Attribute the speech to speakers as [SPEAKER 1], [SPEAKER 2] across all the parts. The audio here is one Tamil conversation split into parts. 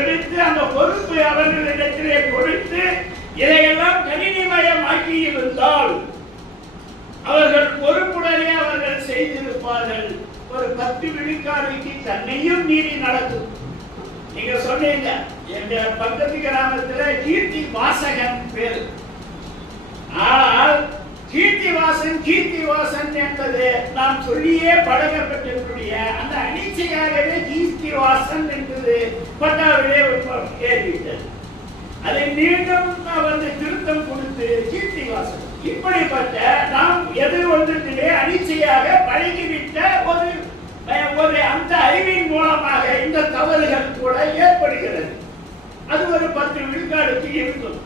[SPEAKER 1] எடுத்து அந்த பொறுப்பு அவர்களிடத்திலே கொடுத்து இதையெல்லாம் கணினிமயமாக்கி இருந்தால் அவர்கள் பொறுப்புடனே அவர்கள் செய்திருப்பார்கள். ஒரு பத்து விழுக்காடுக்கு தன்னையும் மீறி நடக்கும். நீங்க சொன்னீங்க எங்க பக்கத்து கிராமத்துல கீர்த்தி வாசகன் பேரு. ஆனால் கீர்த்தி வாசன் கீர்த்தி வாசன் என்பது நாம் சொல்லியே பழகப்பட்டிருக்கூடிய அந்த அனிச்சையாகவே கீர்த்தி வாசன் என்பது பட்டாவிலே ஏறிவிட்டது அதை மீண்டும் வந்து திருத்தம் கொடுத்து கீர்த்தி வாசகம். இப்படிப்பட்ட நாம் எது ஒன்றிலே அனிச்சையாக பழகிவிட்ட ஒரு ஒரு அந்த அறிவின் மூலமாக இந்த தவறுகள் கூட ஏற்படுகிறது. அது ஒரு பத்து விழுக்காடுக்கு இருக்கும்.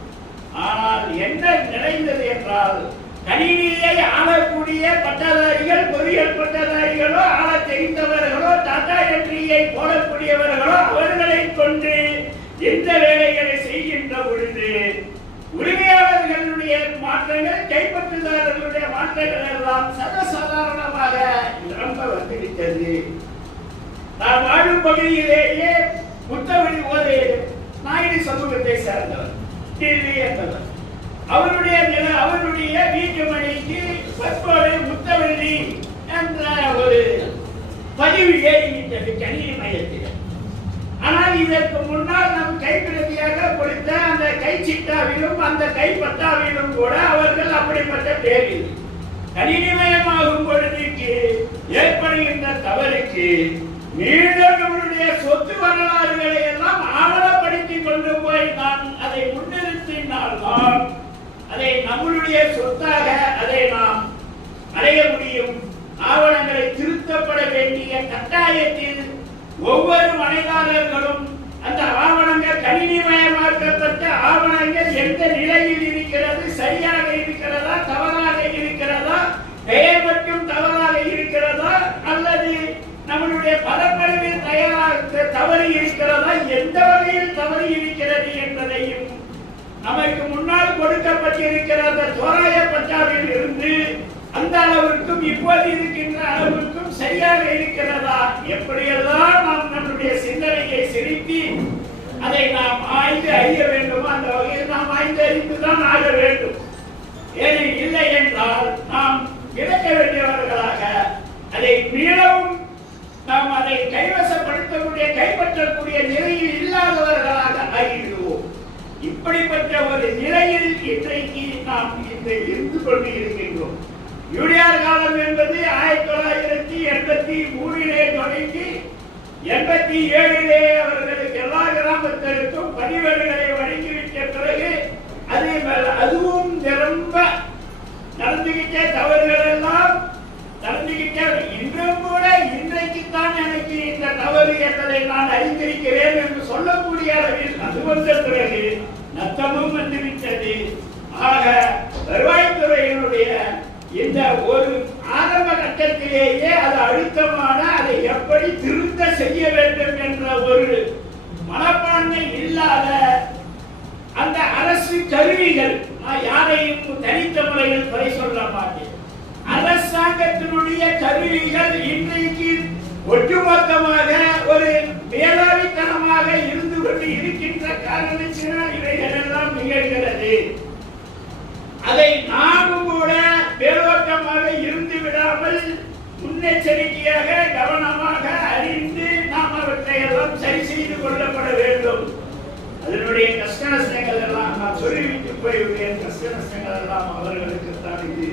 [SPEAKER 1] ஆனால் என்ன நிறைந்தது என்றால் கணினியை ஆளக்கூடிய பட்டதாரிகள் பொறியியல் பட்டதாரிகளோ ஆள தெரிந்தவர்களோ டாடா என்ட்ரியை போடக்கூடியவர்களோ அவர்களை கொண்டு இந்த வேலைகளை செய்கின்ற பொழுது உரிமையாளர்களுடைய மாற்றங்கள் கைப்பற்றுதாரர்களுடைய மாற்றங்கள் எல்லாம் சர்வசாதாரணமாக நிரம்ப வந்துவிட்டது. நான் வாழும் பகுதியிலேயே முத்தவழி ஒரு நாயுடு சமூகத்தை சேர்ந்தவர் டிவி என்பவர். என அவருடைய வீட்டு மணிக்கு முத்தவள்ளி என்ற ஒரு பதிவு ஏறிவிட்டது கணினி மையத்தில். ஆனால் இதற்கு முன்னால் நம் கைப்பிரதியாக கொடுத்த அந்த கைச்சிட்டாவிலும் அந்த கைப்பட்டாவிலும் கூட அவர்கள் அப்படிப்பட்ட பேரில் கணினிமயமாகும் பொழுதுக்கு ஏற்படுகின்ற தவறுக்கு மீண்டும் நம்முடைய சொத்து வரலாறுகளை எல்லாம் ஆவணப்படி கொண்டு போய் நாம் அதை முன்னிறுத்தினால்தான் அதை நம்மளுடைய சொத்தாக அதை நாம் அடைய முடியும். ஆவணங்களை திருத்தப்பட வேண்டிய கட்டாயத்தில் ஒவ்வொரு மனைதாரர்களும் அந்த ஆவணங்கள் கணினிமயமாக்கப்பட்ட ஆவணங்கள் எந்த நிலையில் இருக்கிறது சரியாக இருக்கிறதா தவறாக இருக்கிறதா பெயர் மட்டும் தவறாக இருக்கிறதா அல்லது நம்மளுடைய பரப்பளவில் தயாராக தவறு இருக்கிறதா எந்த வகையில் தவறு இருக்கிறது நமக்கு முன்னால் கொடுக்கப்பட்டிருக்கிற அந்த தோராய பட்டாவில் இருந்து அந்த அளவிற்கும் இப்போது இருக்கின்ற அளவிற்கும் சரியாக இருக்கிறதா? எப்படியெல்லாம் நாம் நம்முடைய சிந்தனையை செலுத்தி அதை நாம் ஆய்ந்து அறிய வேண்டும் அந்த வகையில் நாம் ஆய்ந்து அறிந்துதான் ஆக வேண்டும். ஏனில் இல்லை என்றால் நாம் இழக்க வேண்டியவர்களாக அதை மீளவும் நாம் அதை கைவசப்படுத்தக்கூடிய கைப்பற்றக்கூடிய நிலையில் இல்லாதவர்களாக ஆகிவிடும் அப்படிப்பட்ட ஒரு நிலையில் இன்றைக்கு நாம் இந்த இருந்து கொண்டு இருக்கின்றோம் யூடியார் காலம் என்பது ஆயிரத்தி தொள்ளாயிரத்தி எண்பத்தி மூணிலே தொடங்கி எண்பத்தி ஏழிலே அவர்களுக்கு எல்லா கிராமத்திற்கும் பதிவேடுகளை வழங்கிவிட்ட பிறகு அதே அதுவும் நிரம்ப நடந்துகிட்ட தவறுகள் எல்லாம் நடந்துகிட்டே இன்றும் கூட இன்றைக்கு தான் எனக்கு இந்த தவறு என்பதை நான் அறிந்திருக்கிறேன் என்று சொல்லக்கூடிய அளவில் அது வந்த பிறகு நத்தமும் வந்துவிட்டது. ஆக வருவாய்த்துறையினுடைய இந்த ஒரு ஆரம்ப கட்டத்திலேயே அது அழுத்தமான அதை எப்படி திருத்த செய்ய வேண்டும் என்ற ஒரு மனப்பான்மை இல்லாத அந்த அரசு கருவிகள் நான் யாரையும் தனித்த முறையில் குறை சொல்ல மாட்டேன். அரசாங்கத்தினுடைய கருவிகள் இன்றைக்கு ஒட்டுமொத்தமாக ஒரு மேலாவித்தனமாக இருந்து கொண்டு இருக்கின்ற காரணத்தினால் இவைகள் எல்லாம் நிகழ்கிறது. அதை நாமும் கூட மேலோட்டமாக இருந்து விடாமல் முன்னெச்சரிக்கையாக கவனமாக அறிந்து நாம் அவற்றை எல்லாம் சரி செய்து கொள்ளப்பட வேண்டும். அதனுடைய கஷ்ட நஷ்டங்கள் எல்லாம் நான் சொல்லிவிட்டு போய்விட்டேன். கஷ்ட நஷ்டங்கள் எல்லாம் அவர்களுக்கு தான் இது.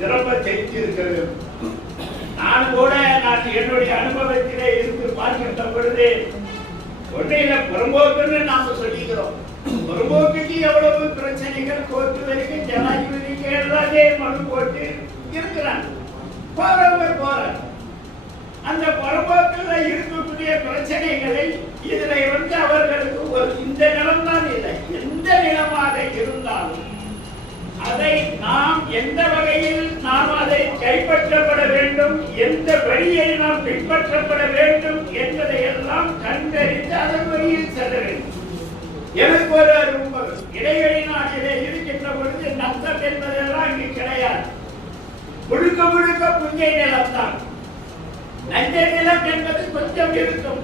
[SPEAKER 1] நிரம்ப தெரிந்திருக்க வேண்டும் நான் கூட நான் என்னுடைய அனுபவத்திலே இருந்து பார்க்கின்ற பொழுது ஒன்றையில புறம்போக்குன்னு நாம சொல்லிக்கிறோம். புறம்போக்குக்கு எவ்வளவு பிரச்சனைகள் கோர்ட்டு வரைக்கும் ஜனாதிபதி எல்லாமே மனு போட்டு இருக்கிறாங்க. போறவங்க போறாங்க. அந்த புறம்போக்குல இருக்கக்கூடிய பிரச்சனைகளை இதுல வந்து அவர்களுக்கு ஒரு இந்த நிலம் தான் இல்லை. எந்த நிலமாக இருந்தாலும் அதை நாம் எந்த வகையில் கைப்பற்றப்பட வேண்டும். எந்த வழியை நாம் பின்பற்றப்பட வேண்டும் என்பதை எல்லாம் கண்டறிந்து அதன் வழியில் செல்ல வேண்டும். எனக்கு ஒரு ரொம்ப இடைவெளி நாட்டிலே இருக்கின்ற பொழுது நத்தம் என்பதெல்லாம் இங்கு கிடையாது. முழுக்க முழுக்க புஞ்சை நிலம்தான். நஞ்சை நிலம் என்பது கொஞ்சம் இருக்கும்.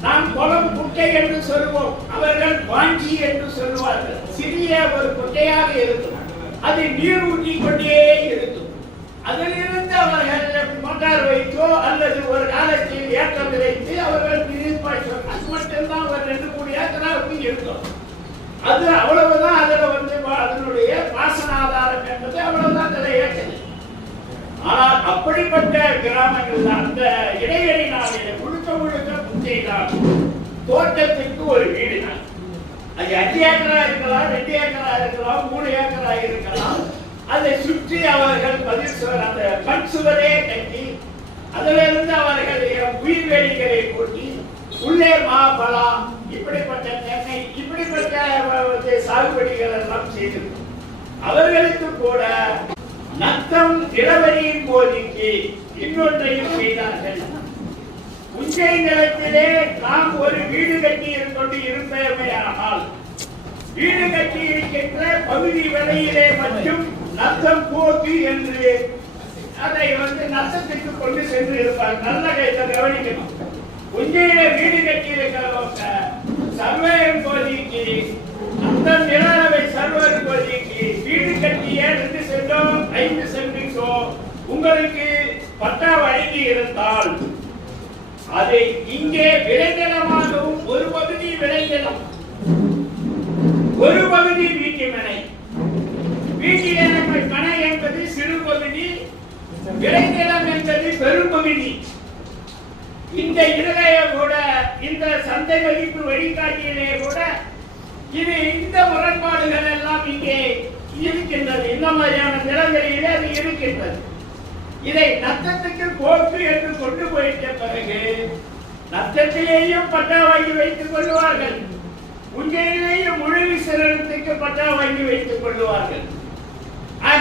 [SPEAKER 1] நாம் குளம் குட்டை என்று சொல்லுவோம். அவர்கள் வாஞ்சி என்று சொல்லுவார்கள். சிறிய ஒரு குட்டையாக இருக்கும். அது நீர் ஊற்றி கொண்டே இருக்கும். அதிலிருந்து அவர்கள் மோட்டார் வைத்தோ அல்லது ஒரு காலத்தில் ஏற்றம் வைத்து அவர்கள் நீர் அது மட்டும்தான் ஒரு ரெண்டு மூணு ஏக்கராவுக்கு இருக்கும். அது அவ்வளவுதான் அதுல வந்து வா- அதனுடைய பாசன ஆதாரம் என்பது அவ்வளவுதான் அதுல ஏற்றது. ஆனால் அப்படிப்பட்ட கிராமங்கள் அந்த இடைவெளி நாளில் முழுக்க முழுக்க புஞ்சை தான் தோட்டத்திற்கு ஒரு வீடு தான். அது அஞ்சு ஏக்கரா இருக்கலாம் ரெண்டு ஏக்கரா இருக்கலாம் மூணு ஏக்கரா இருக்கலாம். அதை சுற்றி அவர்கள் பதில் சுவர் அந்த மண் சுவரே கட்டி அதிலிருந்து இருந்து அவர்கள் உயிர் வேடிக்கையை போட்டி உள்ளே மா இப்படிப்பட்ட தென்னை இப்படிப்பட்ட சாகுபடிகள் எல்லாம் செய்திருக்கும் அவர்களுக்கு கூட நத்தம் இளவரியின் போதிக்கு இன்னொன்றையும் செய்தார்கள். உஞ்சை நிலத்திலே நாம் ஒரு வீடு கட்டி கொண்டு இருப்பமையானால் வீடு கட்டி இருக்கின்ற பகுதி விலையிலே மட்டும் நஷ்டம் போக்கு என்று அதை வந்து நஷ்டத்திற்கு கொண்டு சென்று இருப்பார். நல்ல கைத்த கவனிக்கணும். உஞ்சையில வீடு கட்டி இருக்கிறவங்க கோதிக்கு அந்த நிலாவை சர்வர் கோதிக்கு வீடு கட்டிய ரெண்டு சென்டோ ஐந்து சென்டிங்ஸோ உங்களுக்கு பட்டா வழங்கி இருந்தால் அதை இங்கே விளைநிலமாகவும் ஒரு பகுதி விளைநிலம் ஒரு பகுதி வீட்டு மனை வீட்டில சிறு பகுதி விளைநிலம் என்பது பெரும்பகுதி இந்த இதிலேய கூட இந்த சந்தை மதிப்பு வழிகாட்டியிலே கூட இது இந்த முரண்பாடுகள் எல்லாம் இங்கே இருக்கின்றது. இந்த மாதிரியான நிலங்களிலே அது இருக்கின்றது. இதை நத்தத்துக்கு போக்கு என்று கொண்டு போயிட்ட பிறகு நத்தத்திலேயும் பட்டா வாங்கி வைத்துக் கொள்வார்கள். உண்மையிலேயும் முழு விசரணத்துக்கு பட்டா வாங்கி வைத்துக் கொள்வார்கள்.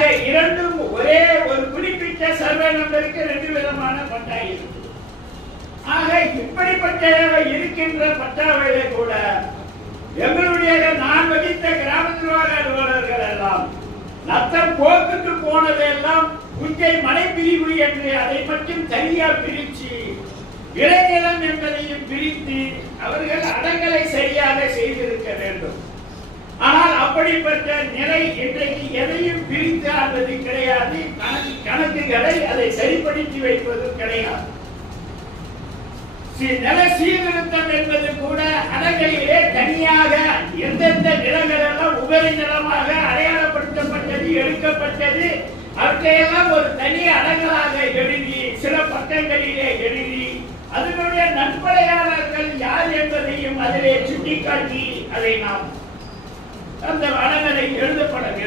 [SPEAKER 1] ஆக இரண்டும் ஒரே ஒரு குறிப்பிட்ட சர்வே நம்பருக்கு ரெண்டு விதமான பட்டா இருக்கு ஆக இப்படிப்பட்ட இருக்கின்ற பட்டாவையிலே கூட எங்களுடைய நான் வகித்த கிராம நிர்வாக அலுவலர்கள் எல்லாம் நத்தம் போக்குக்கு போனதெல்லாம் புஞ்சை மலை பிரிவு என்று அதை மட்டும் தனியா பிரிச்சு விளைநிலம் என்பதையும் பிரித்து அவர்கள் அடங்கலை சரியாக செய்திருக்க வேண்டும். ஆனால் அப்படிப்பட்ட நிலை இன்றைக்கு எதை பிரித்து ஆள்வது கிடையாது கணக்கு கடை அதை சரிப்படுத்தி வைப்பது கிடையாது. நில சீர்திருத்தம் என்பது கூட அறங்களிலே தனியாக எந்தெந்த நிலங்கள் எல்லாம் உபரி நிலமாக அடையாளப்படுத்தப்பட்டது எடுக்கப்பட்டது அவற்றையெல்லாம் ஒரு தனி அடங்கலாக எழுதி சில பக்கங்களிலே எழுதி அதனுடைய நன்கொடையாளர்கள் யார் என்பதையும் அதிலே சுட்டிக்காட்டி அதை நாம் அந்த அடங்கலை எழுதப்பட வேண்டும்.